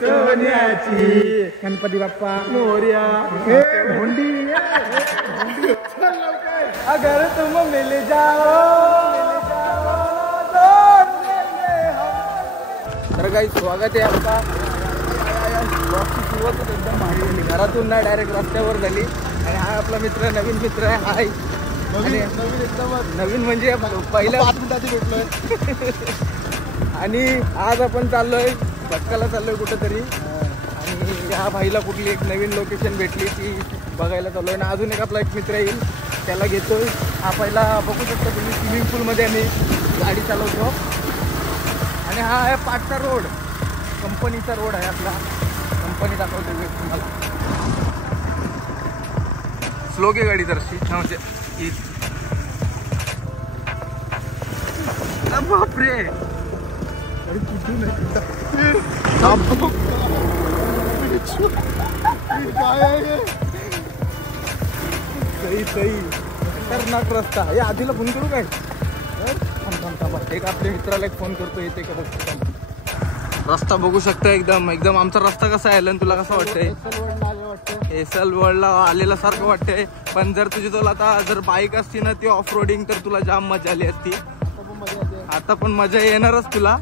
सोन्याची गणपती बाप्पा मोरया अगर तुम मिल जाओ तर काही स्वागत आहे आपला. ब्लॉगची सुरुवातच एकदम भारी झाली. घरातून ना डायरेक्ट रस्त्यावर झाली. आणि हा आपला मित्र, नवीन मित्र आहे. हाय नवीन म्हणजे पहिल्या 5 मिनिटाची भेटलोय. आणि आज आपण चाललोय भटकाला चाललोय कुठंतरी. आणि ह्या भाईला कुठली एक नवीन लोकेशन भेटली ती बघायला चाललोय. आणि अजून एक आपला एक मित्र येईल त्याला घेतोय. हा पहिला बघू शकता तुम्ही स्विमिंग पूलमध्ये आम्ही गाडी चालवतो. आणि हा आहे पाटचा रोड, कंपनीचा रोड आहे आपला. कंपनी दाखवतो मी तुम्हाला. स्लो घे गाडी जराशी म्हणजे बापरे अरे कुठून सही सही खतरनाक रस्ता. हे आधीला फोन करू काय? एक आपल्या मित्राला एक फोन करतो, येते का बघतो. रस्ता बघू शकता एकदम एकदम आमचा रस्ता कसा आहे तुला कसं वाटतंय? एसल वर्ल्डला आलेला सारखं वाटतंय. पण जर तुझी तुला आता जर बाईक असती ना ती ऑफ रोडिंग तर तुला जाम मजा आली असती. आता पण मजा येणारच तुला.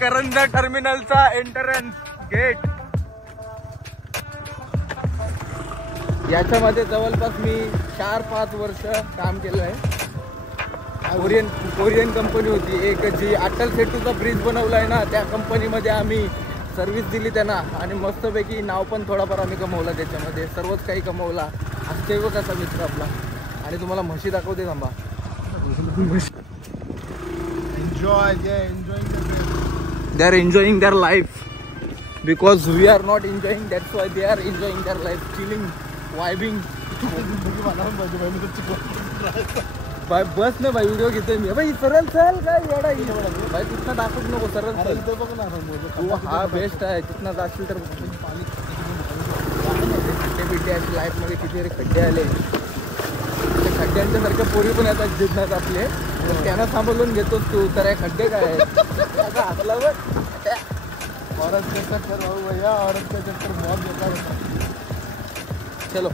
करंजा टर्मिनलचा एंट्रन्स गेट. याच्यामध्ये जवळपास मी 4-5 वर्ष काम केलं आहे. कोरियन कंपनी होती एक, जी अटल सेतूचा ब्रिज बनवला आहे ना, त्या कंपनीमध्ये आम्ही सर्व्हिस दिली त्यांना. आणि मस्तपैकी नाव पण थोडाफार आम्ही कमवला त्याच्यामध्ये, सर्वच काही कमवला. असते कसा मित्र आपला. आणि तुम्हाला म्हशी दाखवते थांबा. they are enjoying their life because we are not enjoying. That's why they are enjoying their life, chilling, vibing. भाई बस ने भाई व्हिडिओ घेतोय मी. भाई सरळ चल काय एवढा भाई तिथनं दाखवत नको, सरळ चल. हा बेस्ट आहे. तिथनं जाशील तर खड्डे बिड्डे असे लाईफ मध्ये किती खड्डे आले. खड्ड्यांच्या सारख्या पोरी पण येतात जिथनात आपले. त्यांना सांभाळून घेतोस तू. तर हे खड्डे काय आहेत हातला बघ. औरत के चक्कर भाऊ भैया, औरत के चक्कर बहुत बेकार होता. चलो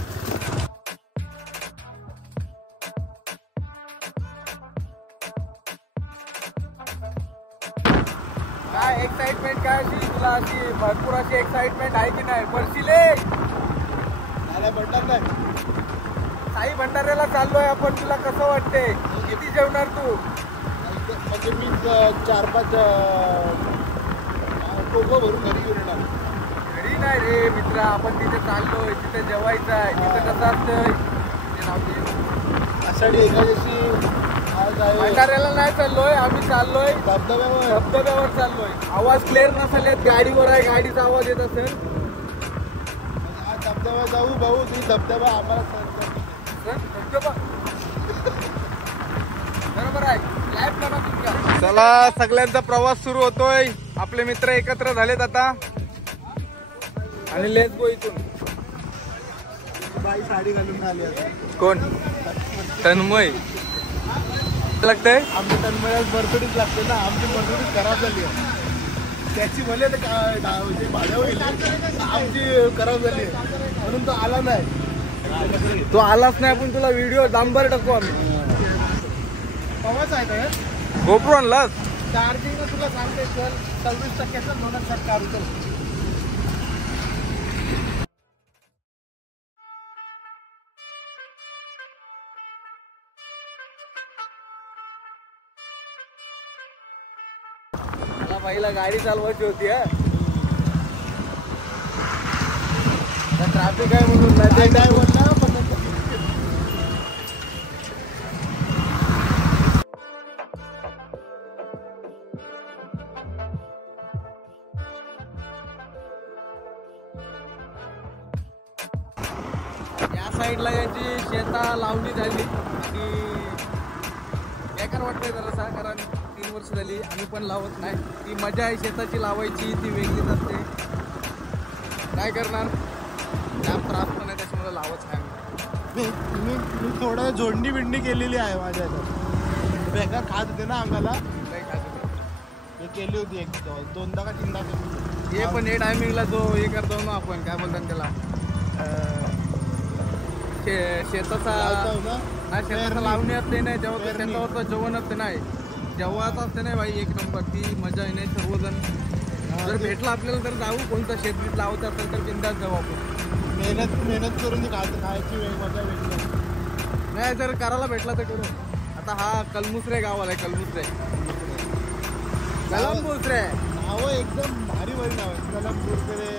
काय एक्साइटमेंट काय अशी तुला, अशी भरपूर अशी एक्साइटमेंट आहे की नाही? परशिले भंडार साई भंडाऱ्याला चाललोय आपण. तुला कसं वाटतंय? किती जेवणार तू? म्हणजे मी 4-5 टोपं भरून घरी घेऊन येणार. घरी नाही रे मित्रा, आपण तिथे चाललोय, तिथे जेवायचं आहे. तिथे कसं असतंय आषाढी एकादशी. भंडाऱ्याला नाही चाललोय आम्ही, चाललोय धबधब्यावर चाललोय. आवाज क्लिअर नसेल येत, गाडीवर आहे, गाडीचा आवाज येत असेल. धबधबा जाऊ भाऊ, तुम्ही धबधबा आम्हाला बरोबर आहे. चला सगळ्यांचा प्रवास सुरू होतोय. आपले मित्र एकत्र झालेत आता. आणि लेट्स गो इथून. बाई साडी घालून आली. कोण? तन्मय लागतंय. आमच्या तन्मयास बरतडीच लागते ना. आमची बरतडीच खराब झाली आहे. त्याची भले भाड्या होईल, आमची खराब झाली म्हणून तो आला नाही. तो आलाच नाही. आपण तुला व्हिडिओ डांबर टाकू आम्ही. कवाच आहे का गोप्रो आणलास? चार्जिंग तुला सांगते चल 26% दोनच शॉट काढतो. मला पहिला गाडी चालवायची होती. ट्रॅफिक आहे म्हणून नाही काय बोलला. या साईडला याची शेता लावणी झाली. आणि बेकार वाटतंय जरासा, कारण 3 वर्ष झाली आम्ही पण लावत नाही. ती मजा आहे शेताची लावायची, ती वेगळीच असते. काय करणार, जाम त्रास पण आहे त्याच्यामुळे लावत नाही. मी थोडं जोडणी बिंडणी केलेली आहे माझ्या ह्याच्यात. बेकार खात होते ना अंगाला, हे केली होती एक दोनदा का तीनदा केली होती. हे पण हे टायमिंगला जो हे करतो ना आपण, काय बोलतात त्याला, शेताचा लावतो ना? नाही, शेताचा लावणी असते नाही तेव्हा तो शेतावरचं जेवण असते नाही, जेव्हाच असते नाही भाई, एक नंबर ती मजा आहे नाही. सर्वजण जर भेटला आपल्याला तर जाऊ, कोणतं शेतीत लावत असेल तर बिंदास जाऊ आपण. मेहनत करून ती खायची मजा वेगळी. नाही जर करायला भेटला तर करू. आता हा कलमुसरे गावाला आहे, कलमुसरे नाव एकदम भारी भारी नाव आहे. कलमपूरकडे,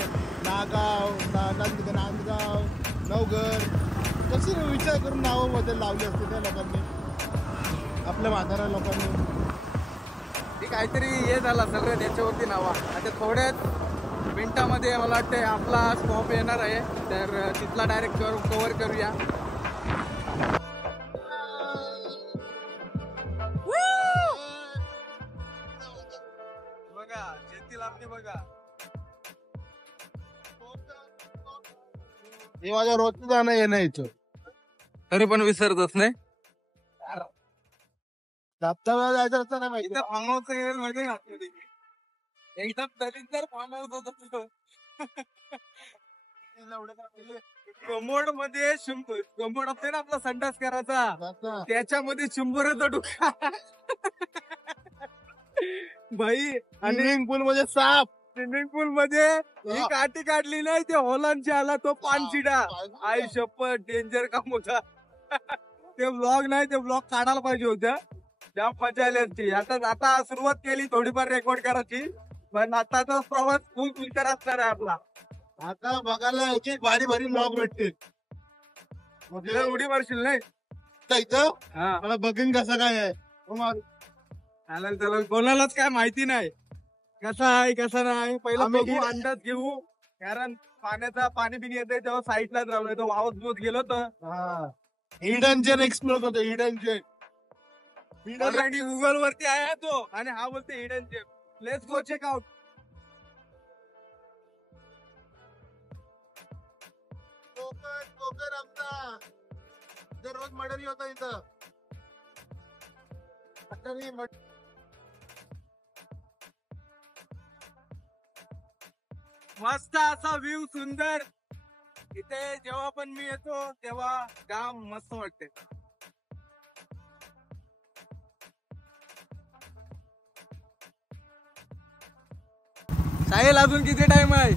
नागाव, नांदगाव, नवघर, कशी विचार करून नावं मध्ये लावली असते त्या लोकांनी, आपल्या म्हाताऱ्या लोकांनी. ती काहीतरी हे झाला सगळं त्याच्यावरती नावा. आता थोड्याच मिनिटामध्ये मला वाटतं आपला स्टॉप येणार आहे, तर तिथला डायरेक्ट कव्हर करूया. बघा शेती लांबली बघा. हे माझ्या रोजचं जाणं येणं यायचं, तरी पण विसरतच नाही. धबधब्याला जायचं असतं ना माहिती. फार्म हाऊस एकदम दलिंदर फार्म हाऊस होत. कमोड मध्ये कमोड असते ना आपला संडास करायचा, त्याच्यामध्ये 100 डुका भाई. आणि स्विमिंग पूल मध्ये साप, स्विमिंग पूल मध्ये ही काठी काढली नाही, ते होलांची आला तो पानशिडा. आई शपथ डेंजर काम होता. ते ब्लॉग नाही, ते ब्लॉग काढायला पाहिजे होत्या, जाम मजा आली असती. आता सुरुवात केली थोडीफार रेकॉर्ड करायची, पण आताचा प्रवास खूप विचार असणार आहे आपला. आता बघायला एक एक भारी भारी ब्लॉग भेटतील. तुला उडी मारशील नाही इथं हा, मला बघीन कसं काय आहे. चालेल चालेल. कोणालाच काय माहिती नाही कसा आहे कसा नाही, पहिला आम्ही बघू, अंदाज घेऊ. कारण पाणी बिनी येते तेव्हा साईडलाच राहिलोय, तो वावत बोत गेलो तर हिडन जेट एक्सप्लोर करतो. हिडन जेट ऑलरेडी गुगल वरती आहे तो, आणि हा बोलते hidden gem. Let's go check out. Konkan आमचा दररोज मर्डर होता इथं. मस्त असा व्ह्यू, सुंदर. इथे जेव्हा पण मी येतो तेव्हा जाम मस्त वाटते. साहिल अजून किती टाइम आहे?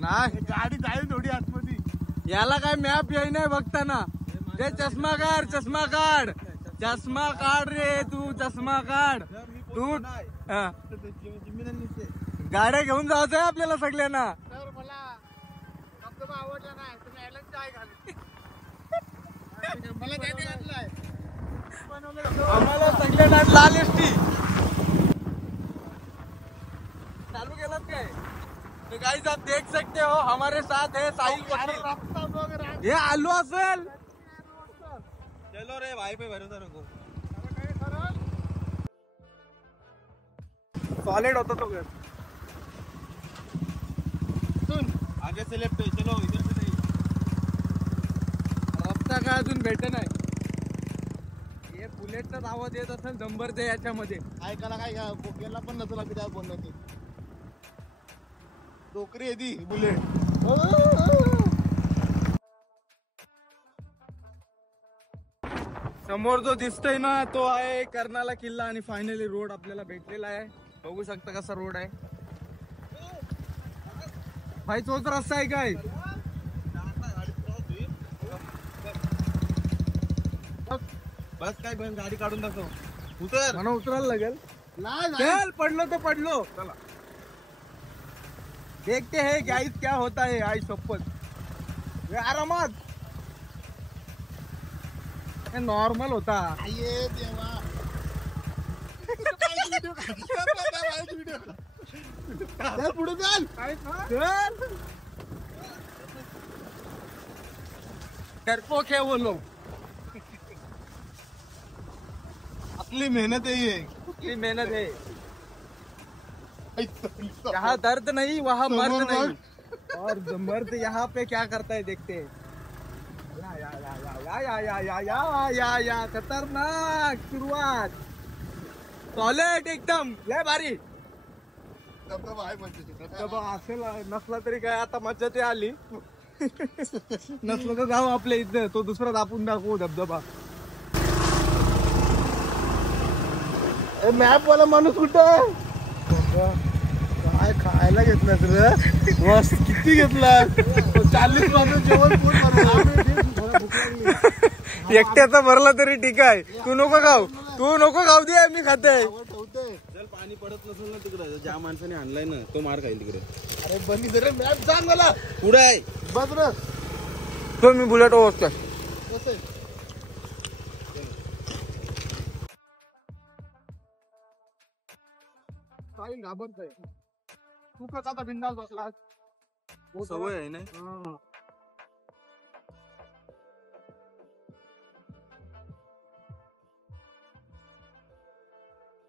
नाही गाडी जाईल थोडी आतमध्ये. याला काय मॅप येई नाही बघताना. ते चष्मा काढ, चष्मा काढ, चष्मा काढ रे तू, चष्मा काढ तू. हा. गाड्या घेऊन जायचंय आपल्याला सगळ्यांना. तर मला धबधबा आवडला नाही, तुम्ही ॲलन चाय घाल. मला त्याने घातलाय. आम्हाला सगळ्यांना लाल एसटी चालू केलात काय? तो गाइस आप देख सकते हो हमारे साथ है साहिल वकील. हे आलो असेल. चलो रे भाई पे भरोसा नको. सॉलिड होता तो घर. सुन आगे से लेफ्ट है, चलो इधर से नहीं. रस्ता काय अजून भेट नाही. हे बुलेटचाच आवाज येत असेल नंबर दे याच्यामध्ये. ऐकायला काय गेला पण नसेल आम्ही त्या बोलणं ते. डोकरी आहे ती बुलेट. समोर जो दिसतोय ना तो आहे कर्नाला किल्ला, आणि फायनली रोड आपल्याला भेटलेला आहे. बघू शकता कसा रोड आहे भाई. तोच रस्ता आहे काय? बस काय गाडी काढून दाखव. उतर मला उतरायला लागेल. नाही चल पडलो तो पडलो. चला देखते है गाइस क्या होता है. आई शपथ आरामात. नॉर्मल होता. ये देवा. पुढे चाल. डरपोक है वो लोग. आपली मेहनत आहे ही. कितनी मेहनत है. जहाँ दर्द नहीं वहाँ मर्द नहीं. और मर्द यहाँ पे क्या करता है देखते हैं। या खतरनाक सुरुवात, सॉलिड एकदम लय भारी। धबधबा आहे म्हणजे धबधबा असेल नसला तरी काय आता मज्जा ते आली नसलं तर जाऊ आपल्या इथं तो दुसरा दापून दाखवू धबधबा। मॅप वाला माणूस कुठं काय खायला घेतला तुला मस्त किती घेतला 40 माणूस जेवण पोट भूक लागली एकट्याचा भरला तरी ठीक आहे, तू नको खाऊ दे मी खाते। जर पाणी पडत नसेल ना तिकडे ज्या माणसाने आणलाय ना तो मार खाईल तिकडे। अरे बनी जरा मॅप सांग मला पुढे आहे बस रे तो मी बुलेट ओव्हरचा कसं काही घाबरतोय तू कसा आता बिंदास बसला सवय आहे ना।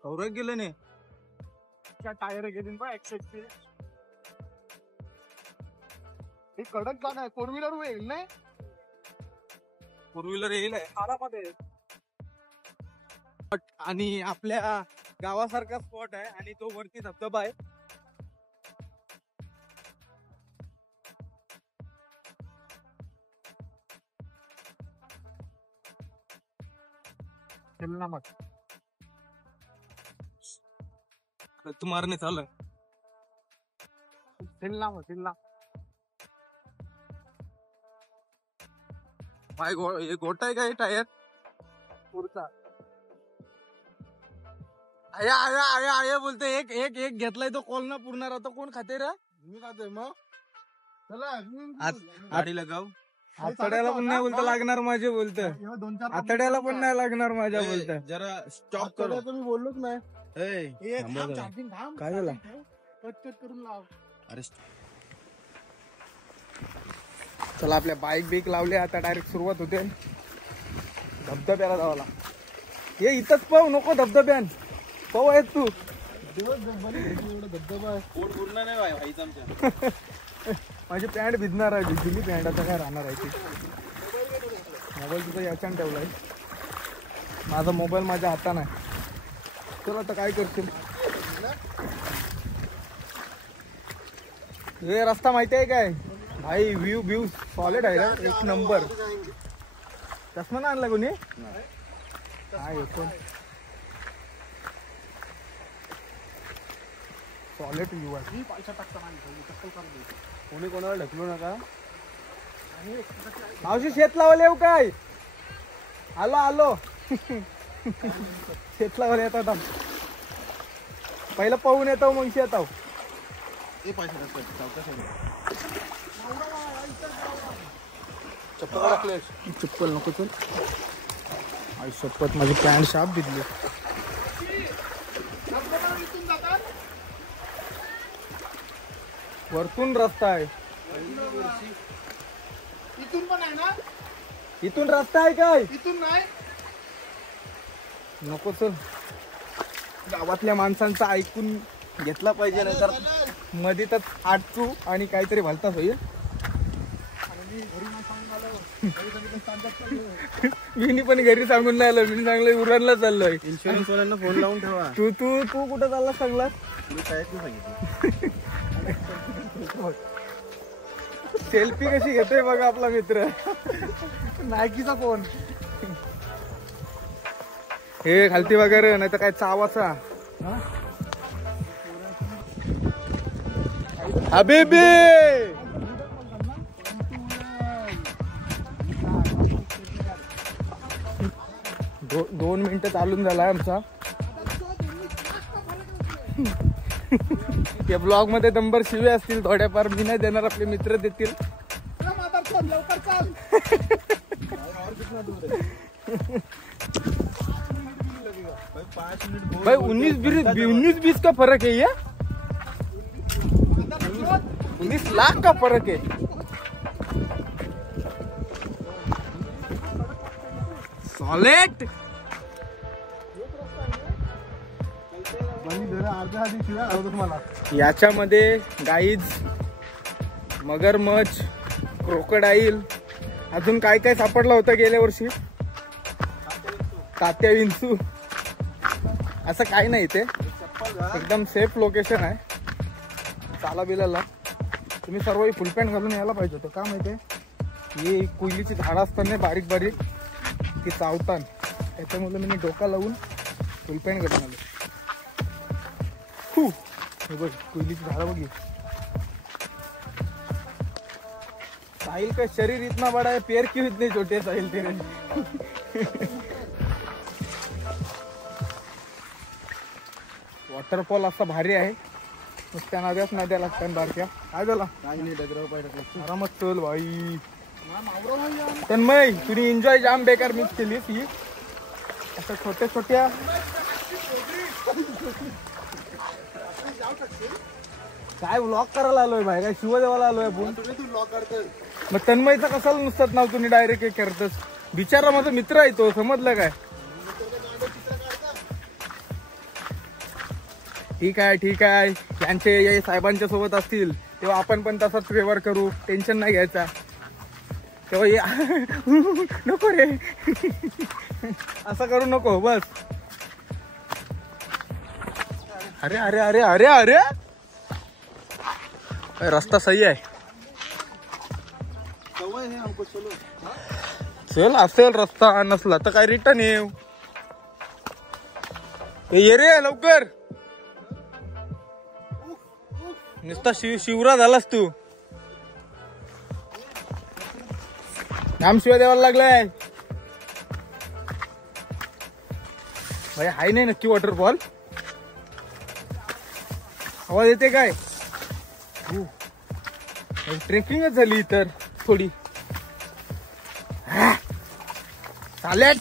कौरव गेलं ने क्या टायर गेली बा 101 हे कडक जागा आहे 4 व्हीलर येईल नाही 4 व्हीलर येईल आरामात आणि आपल्या गावासारखा स्पॉट आहे आणि तो वरती धबधबा आहे। चलना मग तू मारणे चालू चलना भाई गोटा आहे का हे टायर पुढचा आया आया आया आया बोलते एक एक एक घेतलाय तो कॉल ना पूर्ण राहतो कोण खाते रे मी खाते मग चला गाडी लगाव आतड्याला पण नाही बोलत लागणार माझे बोलत आतड्याला पण नाही लागणार माझ्या बोलत जरा स्टॉप करा मी बोललोच नाही काय झालं कट करून लाव अरे चला आपल्या बाईक बीक लावले आता डायरेक्ट सुरुवात होते धबधब्याला जावाला हे इथंच पाहू नको धबधब्यान पाहू आहेत तू धबधबा पोट पूर्ण नाही व्हायचं आमच्या माझी पॅन्ट भिजणार आहे भिजली पॅन्ट आता काय राहणार आहे ती मोबाईल तुझा याच्यानं ठेवलाय माझा मोबाईल माझ्या हातात नाही चल आता काय करशील हे रस्ता माहिती आहे काय भाई व्ह्यू सॉलिड आहे ना एक नंबर चष्मा ना आणला कोणी काय सॉलिड व्ह्यू आहे कोणी कोणाला ढकलू नका मावशी शेत लावायला येऊ काय आलो शेत लावायला येतात पहिलं पाहून येतो मग शेत आहो चप्पल नको चल आई शपथ माझी पॅन्ट शाप भिजली वरतून रस्ता आहे इथून पण आहे ना इथून रस्ता आहे काय इथून नाही नको चल गावातल्या माणसांचं ऐकून घेतला पाहिजे नाही तर मध्ये तर आटचू आणि काहीतरी भलताच होईल मी पण घरी सांगून नाही आलो मी चांगलं उरणला चाललोय इन्शुरन्स वाल्यांना फोन लावून ठेवा तू तू तू कुठं चालला सांगला मी काय सांगितलं सेल्फी कशी घेतोय बघा आपला मित्र नायकीचा फोन हे खालती वगैरे नाही तर काय चावाचा हबीबी 2 मिनिटं चालून झालाय आमचा या ब्लॉग मध्ये नंबर शिवे असतील थोड्याफार मी नाही देणार आपले मित्र देतील भाई 19-20 का फर्क है ये 19 लाख का फर्क है सॉलिड याच्यामध्ये गाईज मगरमच्छ, क्रोकोडाईल, अजून काय काय सापडलं होतं गेल्या वर्षी? तात्या विंचू. असं काही नाही ते, एकदम सेफ लोकेशन आहे. चाला बिलाला तुम्ही सर्व फुल पॅन्ट घालून यायला पाहिजे होतं. का माहिती आहे, ही कोयलीची झाडं असताना बारीक बारीक ती चावतात, त्याच्यामुळे मी डोका लावून फुल पॅन्ट घालून आलो. हे बघ कोयलीची झाडं बघी. साहिल का शरीर इतना बड़ा है, पैर क्यों इतने छोटे साहिल तेरे? वॉटरफॉल असा भारी आहे, नुसत्या नद्याच नद्या लागतात बारक्या. काय झाला? काही नाही डगराव पाहिजे. आरामात चल भाई. तन्मय तुम्ही एन्जॉय जाम बेकार मिस केलीस ही. असं छोट्या छोट्या काय व्लॉग करायला आलोय भाई, काय शिवदेवाला आलोय आपण. तू लॉक करतोय मग तन्मयचा कशाला नुसतं नाव तुम्ही डायरेक्ट हे करतस? बिचारा माझा मित्र आहे तो, समजलं काय? ठीक आहे ठीक आहे, यांचे साहेबांच्या सोबत असतील तेव्हा आपण पण तसाच व्यवहार करू, टेन्शन नाही घ्यायचा. तेव्हा नको रे असं करू नको बस. अरे अरे अरे अरे अरे रस्ता सही आहे. सवय है हमको. चलो चल, असेल रस्ता, नसला तर काय रिटर्न येऊ. ये रे लवकर, नुसता शिवरा झालास तू. नाम शिवाय द्यायला लागलाय भाई. हाय नाही नक्की वॉटरफॉल, आवाज येते काय? ट्रेकिंगच झाली तर थोडी. चालेट.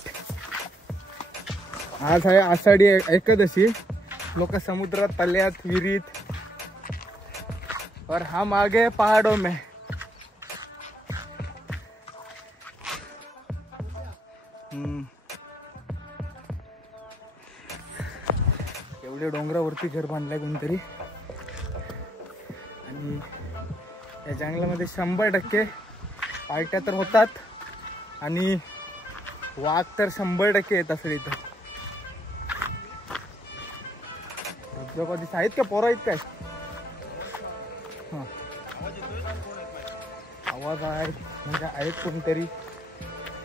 आज आहे आषाढी एकादशी. लोक समुद्रात, तल्यात, विहिरीत, और हम आगे पहाड़ों में. एवढ्या डोंगरावरती घर बांधलंय कोणतरी, आणि या जंगलामध्ये 100% पार्ट्या तर होतात, आणि वाघ तर 100% येत असेल इथं. आहेत का पोरं आहेत काय? आवाज आहे म्हणजे आहेत कोणतरी.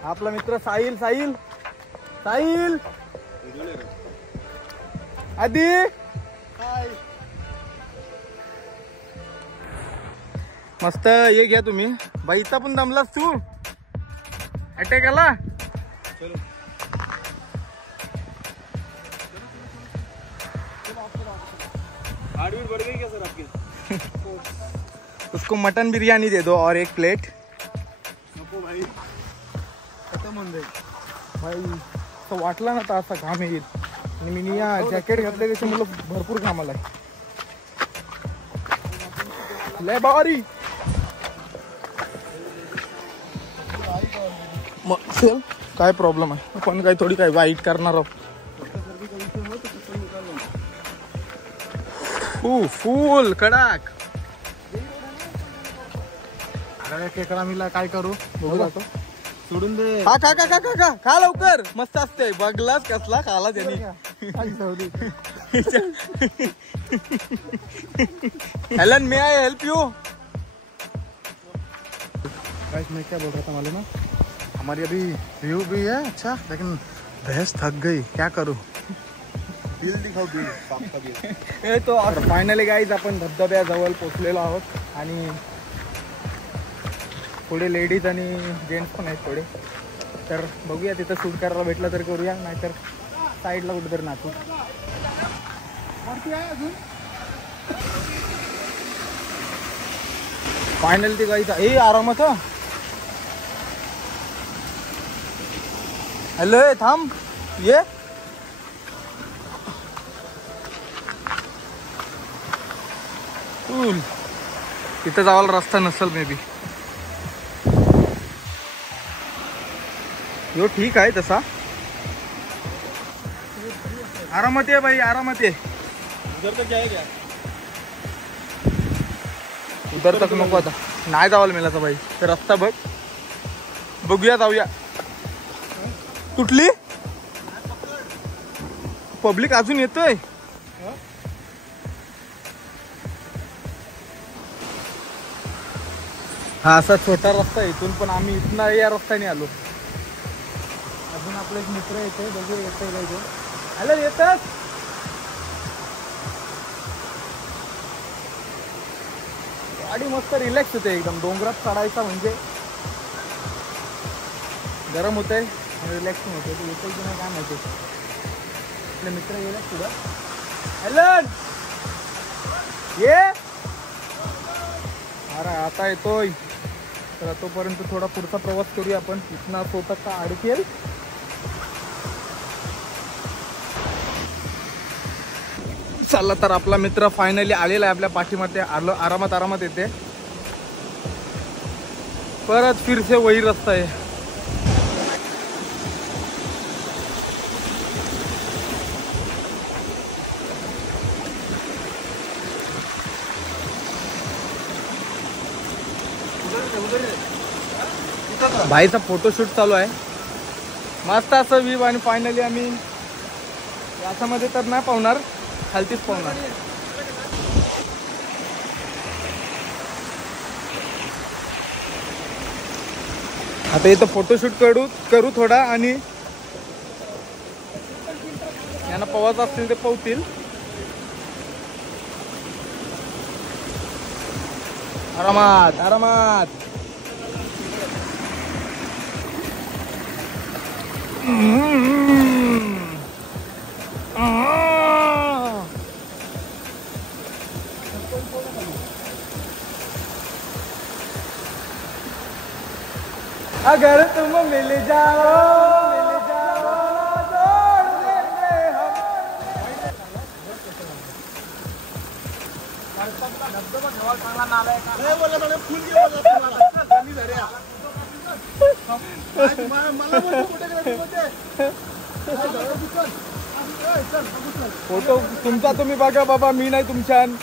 आपला मित्र साहिल. साहिल साहिल आधी मस्त ये घ्या तुम्ही. बाई इथं पण दमलास तू, अटॅक आला. हार्डवेयर बढ़ गई क्या सर आपकी? उसको मटन बिरयानी दे दो और 1 प्लेट. नको भाई, खतम होऊन जाईल भाई. तो वाटला ना तर असा घाम येईल, आणि मी या जॅकेट घातलं त्याच्यामुळे भरपूर घाम आलाय. लय भारी. चल काय प्रॉब्लेम आहे, आपण काय थोडी काय वाईट करणार आहोत. फुल कडाक. खेकडा मिला काय करू बघू जातो. सोडून दे. हा खा खा खा खा खा खा लवकर, मस्त असते. बघलाच कसला खाला त्यांनी. Helen may I help you? मैं क्या बोल रहा था मालूम है, हमारी अभी व्यू भी है अच्छा, लेकिन भैंस थक गई, क्या करूँ. बिल दिखाओ, बिल आपका बिल. तो फायनली गाईज आपण धबधब्याजवळ पोहोचलेलो आहोत, आणि पुढे लेडीज आणि जेंट्स पण आहेत थोडे. तर बघूया तिथं शूट करायला भेटलं तर करूया, नाहीतर साईडला कुठेतरी नाचू. फायनली ते गाईज ए आरामात. हॅलो थांब ये. तिथं जावायला रस्ता नसेल मे बी. यो ठीक आहे तसा. आरामात ये भाई, आरामात ये. उधर तक जाएगा, उधर तक नको आता. नाही जावायला मिळाला भाई. तर रस्ता बघ, बघूया जाऊया. कुठली पब्लिक अजून येतोय. हा असा छोटा रस्ता आहे इथून, पण आम्ही इथनं या रस्त्याने आलो. अजून आपला एक मित्र येतोय, बघू येतोय काय ते. हॅलो, येतात. गाडी मस्त रिलॅक्स होते एकदम. डोंगरात चढायचा म्हणजे गरम होतंय आणि रिलॅक्सिंग होते. ते येतोय की नाही काय माहिती. आपले मित्र गेले पुढं. हॅलो, ये. अरे आता येतोय. तर तोपर्यंत थोडा पुढचा प्रवास करूया आपण. इथनं स्वतःचा अडकेल. चला, तर आपला मित्र फायनली आलेला आहे आपल्या पाठीमध्ये. आरामात येते. परत फिरसे वही रस्ता आहे. भाईचा फोटोशूट चालू आहे. मस्त असं व्ह्यू. आणि फायनली आम्ही याच्यामध्ये तर नाही पाहणार, खालतीच पाहणार. आता इथं फोटोशूट करू थोडा. आणि यांना पवायचं असतील ते पावतील. आरामात. अगर तुम मिल जाओ जोड़ देंगे हम. फोटो तुमचा तुम्ही बघा बाबा, मी नाही तुमच्यान.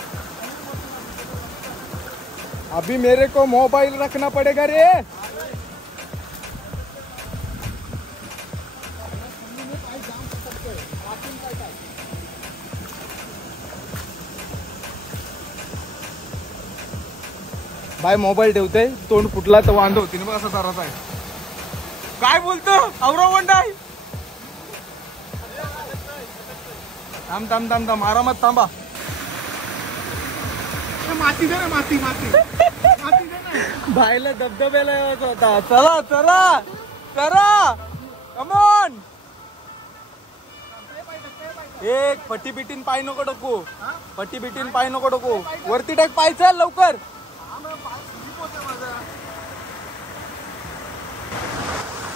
अभी मेरे को मोबाइल रखना पड़ेगा रे. भाई मोबाईल ठेवते, तोंड फुटला तर वांद होती ना. बघ असं चालत आहे. काय बोलतो औरवंड आहे. थांब आरामात थांबा. माती दे ना, माती दे ना. भाईला धबधब्याला यायचा होता. चला करा, कमॉन. एक पट्टी बिटीन पाय नको डोकू. वरती टाक पाय. चल लवकर.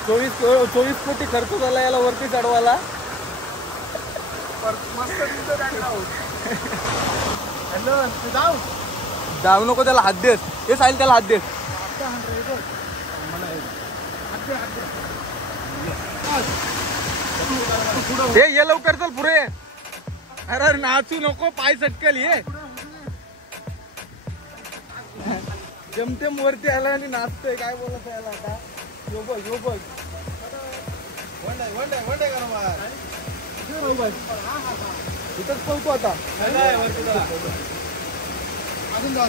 24 कोटी खर्च झाला याला वरती चढवायला. जाऊ नको, त्याला हात देस. हे साईल त्याला हात देस. ये लवकर चल पुढे. अरे नाचू नको, पाय चटकेल. ये जमतेम वरती आला आणि नाचतोय. काय बोलत याला आता. यो बघ इथंच पोहतो आता. अजून जाऊ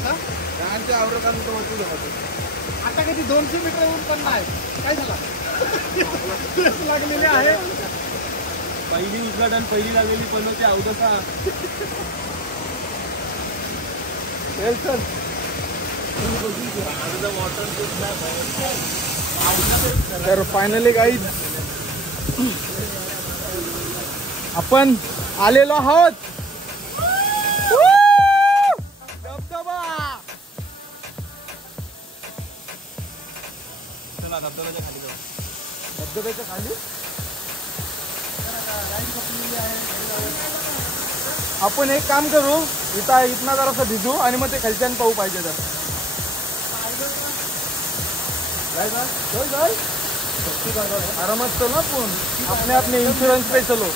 आता किती 200 मीटर ऊन पण नाही. काय झाला लागलेले आहे. पहिली उद्घाटन, पहिली लागलेली पण ते अवदसा. चल तर फायनली गाईज आपण आलेलो आहोत धबधबा. चला धबधब्याच्या खाली आपण एक काम करू. इथनं जरासं भिजू आणि मग ते खालच्यान पाहू पाहिजे. तर आरामात चलो. आपण अपने इंश्योरेंस पे चलो.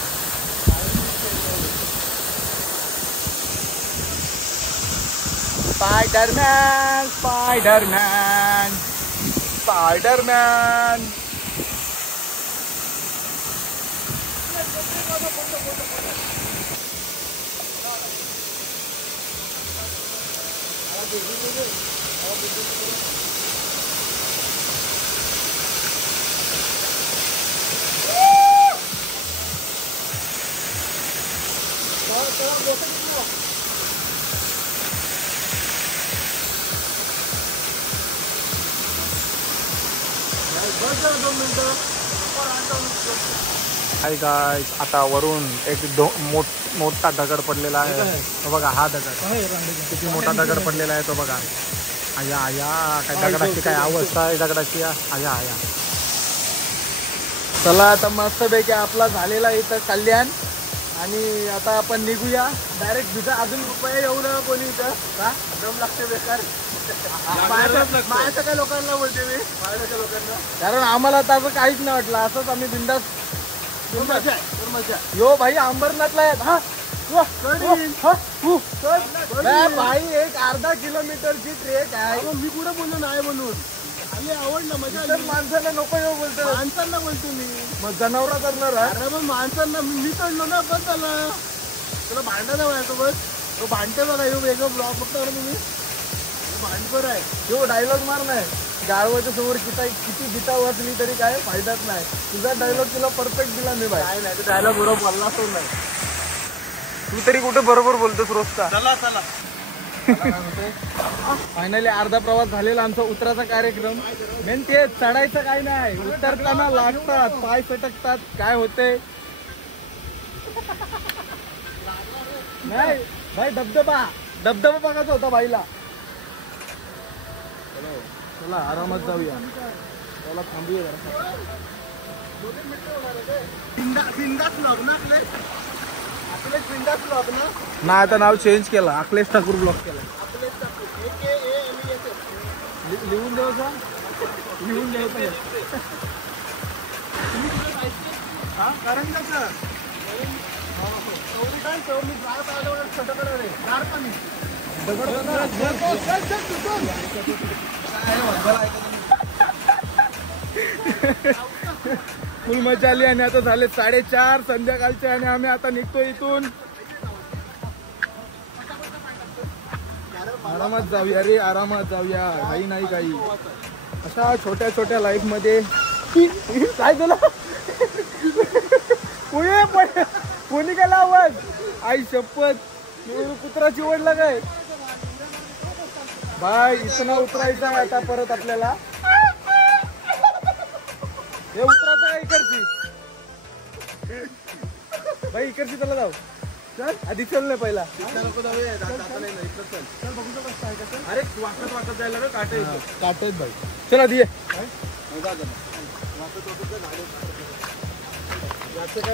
Spiderman Spiderman Spiderman. Hi guys, आता वरून एक मोठा दगड पडलेला आहे. तो बघा, हा दगड किती मोठा दगड पडलेला आहे तो बघा. आया आया, काय दगडाची काय अवस्था आहे दगडाची. आया आया. चला आता मस्तपैकी आपला झालेला इथं कल्याण. आणि आता आपण निघूया डायरेक्ट तिथं. अजून रुपये येऊ नये कोणी इथं का दम लागते बेकार. माझ्या काय लोकांना बोलते मी, माझ्या लोकांना, कारण आम्हाला तर असं काहीच नाही वाटलं. असंच आम्ही बिंदास. यो भाई अंबरनाथला आहेत. हा भाई एक अर्धा किलोमीटरची ट्रेक आहे. मी कुठं बोललो नाही म्हणून. आले आवडलं, मजा आली. माणसांना नको येऊ बोलतो. माणसांना बोलतो मी. मग जनावरा करणार. अरे मग माणसांना मी चढलो ना. बस झालं. तुला भांडा नाही माझ्यासोबत. तो भांडते बघा. येऊ वेगळं ब्लॉग बघता ना तुम्ही. भांडकर आहे. यो डायलॉग मार नाही. गाळवाच्या समोर किती गीता वाचली तरी काय फायदाच नाही. तुझा डायलॉग तुला परफेक्ट दिला मी बाय. काय नाही, डायलॉग बरोबर बोलला तो नाही. तू तरी कुठे बरोबर बोलतोस रोजचा. चला चला. फायनली अर्धा प्रवास झालेला आमचा. उतराचा कार्यक्रम मेन ते चढायचं काय नाही. उतरताना लागतात, पाय सटकतात, काय होते नाही भाई. धबधबा बघायचा होता बाईला. चला आरामात जाऊया. चला थांबूया जरा. बिंदास ब्लॉग ना आपले. आपले बिंदास ब्लॉग ना. ना आता नाव चेंज केलं. अखिलेश ठाकूर ब्लॉग केला. आपले लिहून द्यायचा. लिहून द्यायचं. हा कारण कसं फुल मजा आली. आणि आता झाले 4:30 संध्याकाळचे. आणि आम्ही आता निघतो इथून. आरामात जाऊया रे, आरामात जाऊया. काही नाही काही. अशा छोट्या छोट्या लाईफ मध्ये काय झालं. कोणी केला आवाज. आई शपथ, कुत्रा चिवडला काय बाय. इथं उतरायचं आहे आता परत आपल्याला. हे उतरायचं आहे इकडची बाई. इकडची त्याला जाऊ. चल आधी चल नाही पहिला. अरे वाकत वाकत जायला का काटे काटेत बाई. चल आधी ये.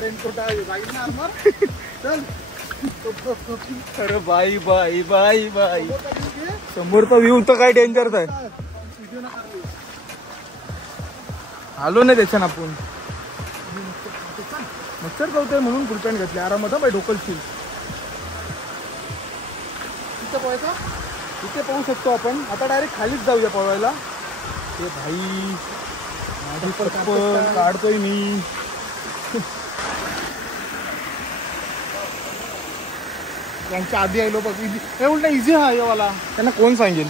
रेनकोट चल. अरे बाई बाई बाई बाई. समोरचा व्ह्यू तर काय डेंजरच आहे. आलो नाही त्याच्यानं आपण. मच्छर जाऊतोय म्हणून फुल पॅन्ट घातली. आरामात बाई. ढोकलशील तिथे पोहायचा. तिथे पाहू शकतो आपण. आता डायरेक्ट खालीच जाऊया पळवायला. ते भाई माझी चप्पल काढतोय मी. त्यांच्या आधी आलो बघ. हे उलटा इझी आहे वाला. त्यांना कोण सांगेल.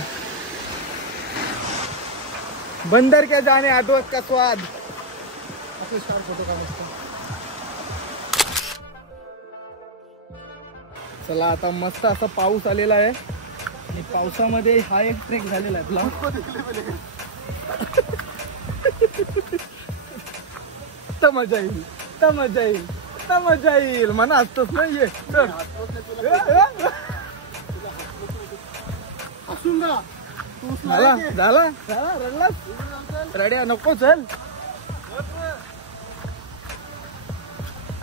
बंदर क्या जाने आदवत का स्वाद. असं स्टार फोटो काढतो. चला आता मस्त असा पाऊस आलेला आहे. आणि पावसामध्ये हा एक ट्रेक झालेला आहे. तर मजा येईल, तर मजा येईल, तर मजा येईल. मना असतोच नाहीये. असून का झाला झाला रडलास. रड्या नको. चल.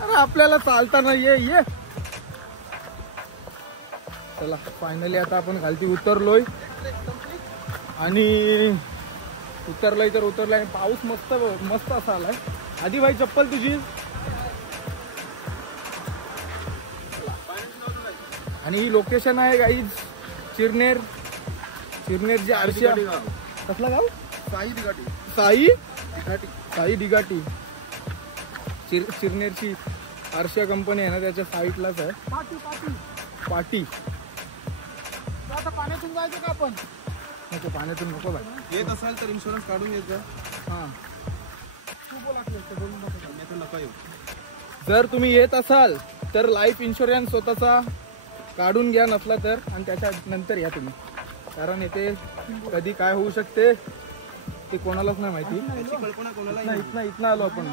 अरे आपल्याला चालताना ये. चला फायनली आता आपण खालती उतरलोय. आणि उतरलोय तर उतरलाय. पाऊस मस्त मस्त असा आलाय. आधी भाई चप्पल तुझी. आणि ही लोकेशन आहे गाईज चिरनेर. सिरनेरची आरशा कसला गाव साई दिघाटी साई दिघाटी साई दिघाटी सिरनेरची आरशा कंपनी आहे ना त्याच्या साईटलाच आहे. पाटी आता पाण्यातून जायचं का आपण? नको पाण्यातून नको बाय. येत असाल तर इन्शुरन्स काढून येत जा. हां तू बोल नका येऊ. जर तुम्ही येत असाल तर लाईफ इन्शुरन्स स्वतःचा काढून घ्या, नसला तर, आणि त्याच्या नंतर या तुम्ही, कारण येथे कधी काय होऊ शकते ते कोणालाच नाही माहिती. कल्पना कोणाला इथनं आलो आपण.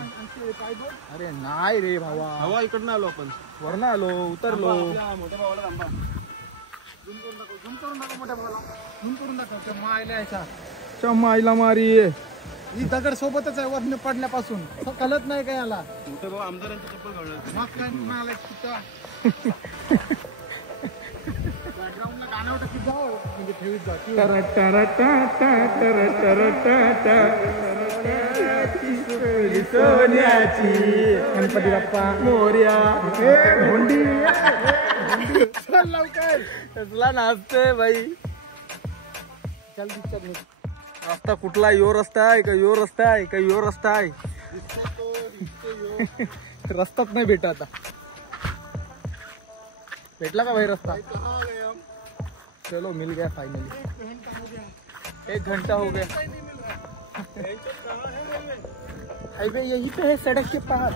अरे नाही रे भावा, हवा इकडनं आलो आपण, वरनं आलो, उतरलो. मोठ्या भावाला थांबा. झूम करून दाखव मोठ्या भावाला. झूम करून दाखव. मायला यायचा चमाईला मारी ही दगड सोबतच आहे वरनं पडल्यापासून. कळत नाही काय याला. मोठे भाऊ आमदारांची चप्पल घालणार. मग काय म्हणाला कुत्ता. बॅकग्राऊंडला गाणं टाकीत जाऊ म्हणजे ठेवीत जा. सोन्याची गणपती बाप्पा मोर्या चल लवकर. कसला नाचतोय बाई. रस्ता कुठला? यो रस्ता आहे का यो रस्ता आहे का यो रस्ता आहे? रस्ताच नाही भेटा. आता भेटला का भाई रस्ता? चलो मिल गया फाइनली. 1 घंटा हो गया. हाईवे यही पे है, सड़क के पास.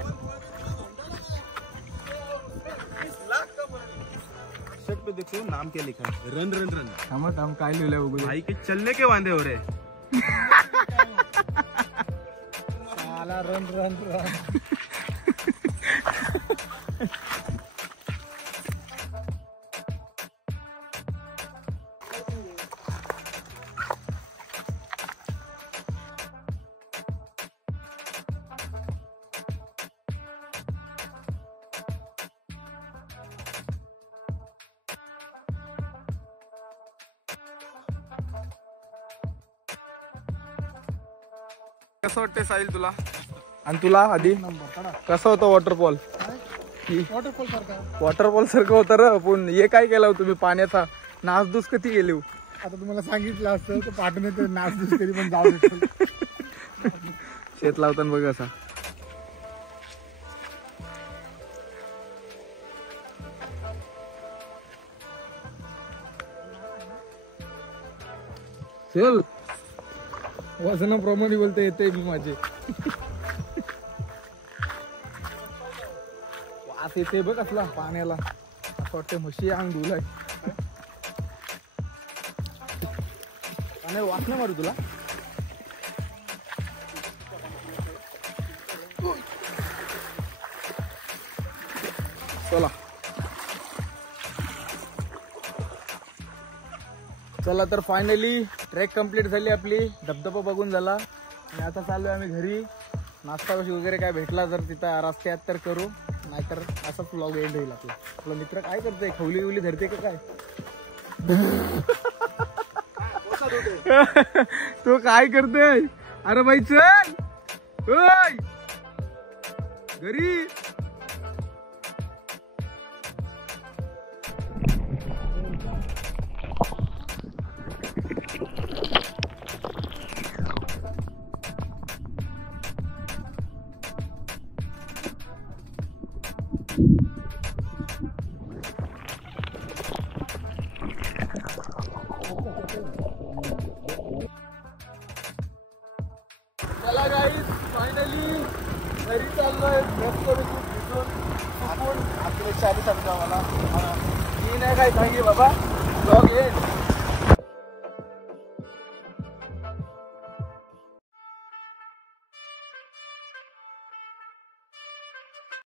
शर्ट पे देखो नाम क्या लिखा है. Run run run. हम काय लिहिलंय बघू. भाई के चलने के वांदे हो रहे. साला रन रन रन. कसं वाटतंय साहिल तुला? आणि तुला आधी कसं होतं वॉटरफॉल? वॉटरफॉल सारखा. वॉटरफॉल सारखं होतं र. पण हे काय केलं तुम्ही पाण्याचा नासधूस कधी गेली? आता तुम्हाला सांगितलं असतं तर पाठवून येते नाच तरी पण जाऊ शकतो. शेत लावताना बघ असा. चल वजनाप्रमाणे बोलते येते मी माझे. वास येते बघ असला पाण्याला. असं वाटतं म्हशी अंग धुलाय. पाण्याला वास नाही मारू तुला? चला चला तर फायनली ट्रेक कंप्लीट झाली आपली. धबधबा बघून झाला आणि आता चाललोय आम्ही घरी. नाश्ता वगैरे काय भेटला तर तिथं रस्त्यात तर करू, नाहीतर असाच व्लॉग एंड होईल आपला. आपला मित्र काय करतोय? खवली उली धरते का काय? तो काय करतोय? अरे बाई चल ओय घरी. चला गाईस फायनली घरी चाललोय. आपले 40 समजा मला मी नाही काय सांगितलं बाबा. ब्लॉग येईल.